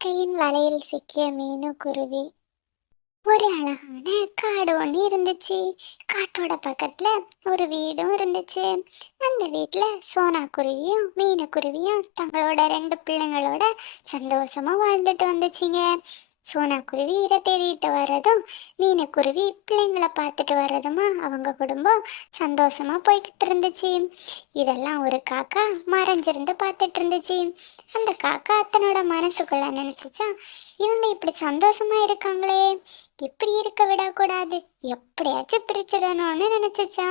காக்கையின் வலையில் சிக்கிய மீனு குருவி. ஒரு அழகான காடு ஒன்று இருந்துச்சு. காட்டோட பக்கத்துல ஒரு வீடும் இருந்துச்சு. அந்த வீட்டுல சோனா குருவியும் மீனு குருவியும் தங்களோட ரெண்டு பிள்ளைங்களோட சந்தோஷமா வாழ்ந்துட்டு வந்துச்சுங்க. சோனா குருவி இரை தேடிட்டு வர்றதும் மீனக்குருவி பிள்ளைங்களை பார்த்துட்டு வர்றதுமா அவங்க குடும்பம் சந்தோஷமாக போய்கிட்டு இருந்துச்சு. இதெல்லாம் ஒரு காக்கா மறைஞ்சிருந்து பார்த்துட்டு இருந்துச்சு. அந்த காக்கா தன்னோட மனசுக்குள்ள நினச்சிச்சா இவங்க இப்படி சந்தோஷமாக இருக்காங்களே? இப்படி இருக்க விடக்கூடாது. எப்படியாச்சும் பிரிச்சிடணும்னு நினச்சிச்சா?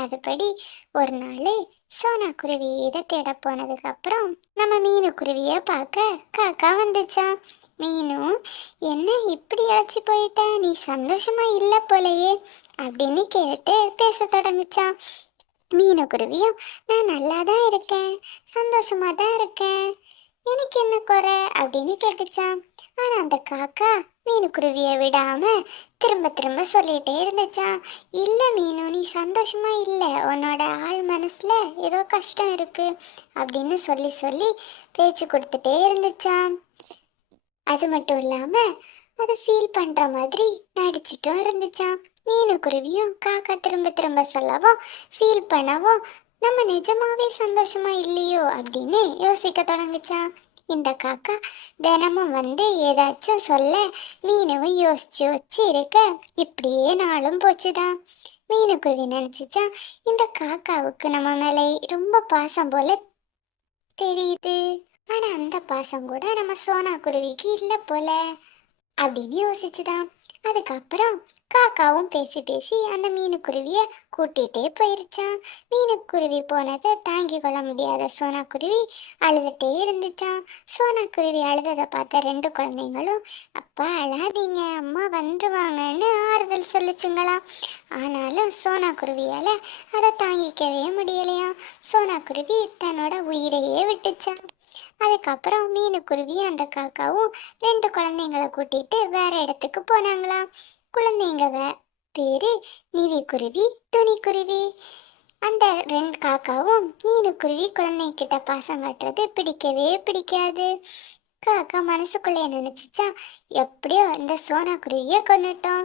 அதுபடி ஒரு நாள் சோனா குருவி இதை தேட போனதுக்கு அப்புறம் நம்ம மீனு குருவியை பார்க்க காக்கா வந்துச்சா. மீனு என்ன இப்படி அழைச்சி போயிட்ட? நீ சந்தோஷமா இல்லை போலையே அப்படின்னு கேட்டு பேச தொடங்குச்சான் மீனு குருவியும் நான் நல்லா தான் இருக்கேன் சந்தோஷமா தான் இருக்கேன் எனக்கு என்ன குறை? அப்படின்னு கேட்டுச்சான் ஆனா அந்த காக்கா மீனு விடாமல் விடாம திரும்ப திரும்ப சொல்லிகிட்டே இருந்துச்சான் இல்லை மீனு நீ சந்தோஷமாக இல்லை. உன்னோட ஆள் மனசில் ஏதோ கஷ்டம் இருக்குது அப்படின்னு சொல்லி சொல்லி பேச்சு கொடுத்துட்டே இருந்துச்சான் அது மட்டும் இல்லாமல் அதை ஃபீல் பண்ணுற மாதிரி நடிச்சிட்டும் இருந்துச்சான் மீனு குருவியும் காக்கா திரும்ப திரும்ப சொல்லவும் ஃபீல் பண்ணவும் நம்ம நிஜமாவே சந்தோஷமா இல்லையோ அப்படின்னு யோசிக்க தொடங்குச்சான் இந்த காக்கா தினமும் வந்து ஏதாச்சும் சொல்ல மீனவும் யோசிச்சு யோசிச்சு இருக்க. இப்படியே நாளும் போச்சுதான் மீனுக்குருவி நினச்சிச்சா இந்த காக்காவுக்கு நம்ம மேலே ரொம்ப பாசம் போல தெரியுது. ஆனா அந்த பாசம் கூட நம்ம சோனா குருவிக்கு இல்லை போல. அப்படின்னு யோசிச்சுதான். அதுக்கப்புறம் காக்காவும் பேசி பேசி அந்த மீனுக்குருவியை கூட்டிகிட்டே போயிருச்சான் மீனுக்குருவி போனதை தாங்கி கொள்ள முடியாத சோனா குருவி அழுதுகிட்டே இருந்துச்சான் சோனா குருவி அழுததை பார்த்த ரெண்டு குழந்தைங்களும் அப்பா அழாதீங்க அம்மா வந்துருவாங்கன்னு ஆறுதல் சொல்லிச்சுங்களாம். ஆனாலும் சோனாக்குருவியால் அதை தாங்கிக்கவே முடியலையாம். சோனா குருவி தன்னோட உயிரையே விட்டுச்சான் அதுக்கப்புறம் மீனுக்குருவி அந்த காக்காவும் ரெண்டு குழந்தைங்களை கூட்டிட்டு வேற இடத்துக்கு போனாங்க. குழந்தைங்க வே பேரு நிவிக்குருவி துணிக்குருவி. அந்த ரெண்டு காக்காவும் மீனுக்குருவி குழந்தைங்கிட்ட பாசம் காட்டுறது பிடிக்கவே பிடிக்காது. காக்கா மனசுக்குள்ளே நினைச்சிச்சா எப்படியோ இந்த சோனா குருவியை கொண்டுட்டோம்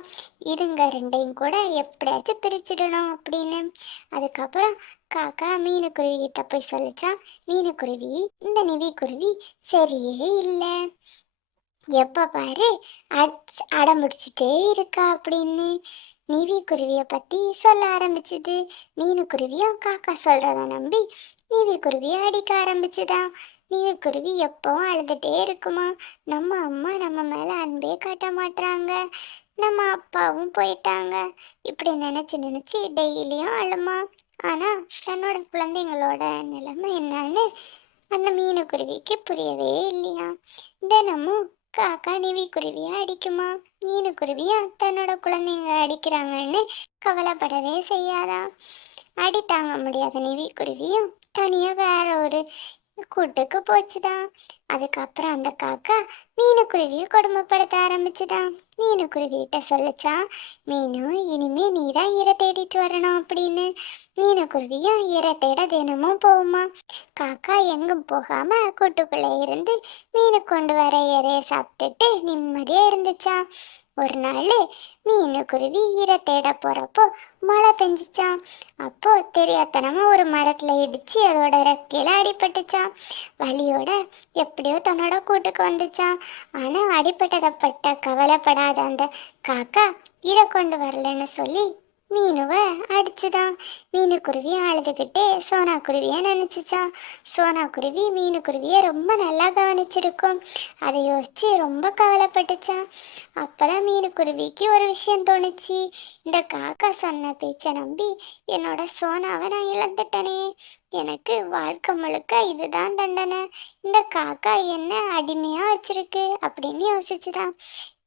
இதுங்க ரெண்டையும் கூட எப்படியாச்சும் பிரிச்சிடணும் அப்படின்னு. அதுக்கப்புறம் காக்கா மீனுக்குருவி கிட்ட போய் சொல்லிச்சா மீனுக்குருவி இந்த நிவி குருவி சரியே இல்லை. எப்போ பாரு அட் அடம் பிடிச்சிட்டே இருக்கா அப்படின்னு. நிவி குருவியை பற்றி சொல்ல ஆரம்பிச்சுது. மீனு குருவியும் காக்கா சொல்கிறத நம்பி நிவி குருவியை அடிக்க ஆரம்பிச்சுதான் நிவி குருவி எப்பவும் அழுதுகிட்டே இருக்குமா. நம்ம அம்மா நம்ம மேலே அன்பே காட்ட மாட்டுறாங்க நம்ம அப்பாவும் போயிட்டாங்க. இப்படி நினச்சி நினச்சி டெய்லியும் அழுமா. ஆனால் தன்னோட குழந்தைங்களோட நிலைமை என்னன்னு அந்த மீனுக்குருவிக்கு புரியவே இல்லையா. தினமும் காக்கா நிவி குருவியா அடிக்குமா? மீனுக்குருவியா தன்னோட குழந்தைங்க அடிக்கிறாங்கன்னு கவலைப்படவே செய்யாதா? அடி தாங்க முடியாத நிவி குருவியும் தனியாக வேற ஒரு கூட்டுக்கு போச்சுதான். அதுக்கப்புறம் அந்த காக்கா மீனுக்குருவியை கொடுமைப்படுத்த ஆரம்பிச்சுதான். மீனுக்குருவிகிட்ட சொல்லிச்சா மீனு இனிமே நீ தான் ஈரை தேடிட்டு வரணும் அப்படின்னு. மீனுக்குருவியும் ஈர தேட தினமும் போகுமா. காக்கா எங்கும் போகாம கூட்டுக்குள்ளே இருந்து மீனு கொண்டு வர இறைய சாப்பிட்டுட்டு நிம்மதியாக இருந்துச்சா. ஒரு நாள் மீன் குருவி ஈரை தேட போகிறப்போ மழை பெஞ்சிச்சான் அப்போது தெரியாதனமாக ஒரு மரத்தில் இடித்து அதோட ரெக்கையில் அடிபட்டுச்சான் வலியோட எப்படியோ தன்னோட கூட்டுக்கு வந்துச்சான் ஆனால் அடிபட்டதை பட்ட கவலைப்படாத அந்த காக்கா ஈரை கொண்டு வரலன்னு சொல்லி மீனுவை அடிச்சுதான். மீனு குருவி அழுதுகிட்டே சோனா குருவியை நினச்சிச்சான் சோனா குருவி மீனு குருவியை ரொம்ப நல்லா கவனிச்சிருக்கும். அதை யோசிச்சு ரொம்ப கவலைப்பட்டுச்சான் அப்போதான் மீனு குருவிக்கு ஒரு விஷயம் தோணுச்சு. இந்த காக்கா சொன்ன பேச்சை நம்பி என்னோட சோனாவை நான் இழந்துட்டனே. எனக்கு வாழ்க்கை முழுக்க இதுதான் தண்டனை. இந்த காக்கா என்ன அடிமையாக வச்சிருக்கு அப்படின்னு யோசிச்சுதான்.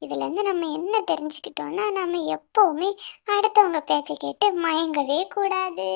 இதுலேருந்து நம்ம என்ன தெரிஞ்சுக்கிட்டோம்னா நம்ம எப்போவுமே அடுத்தவங்க பேச்சை கேட்டு மயங்கவே கூடாது.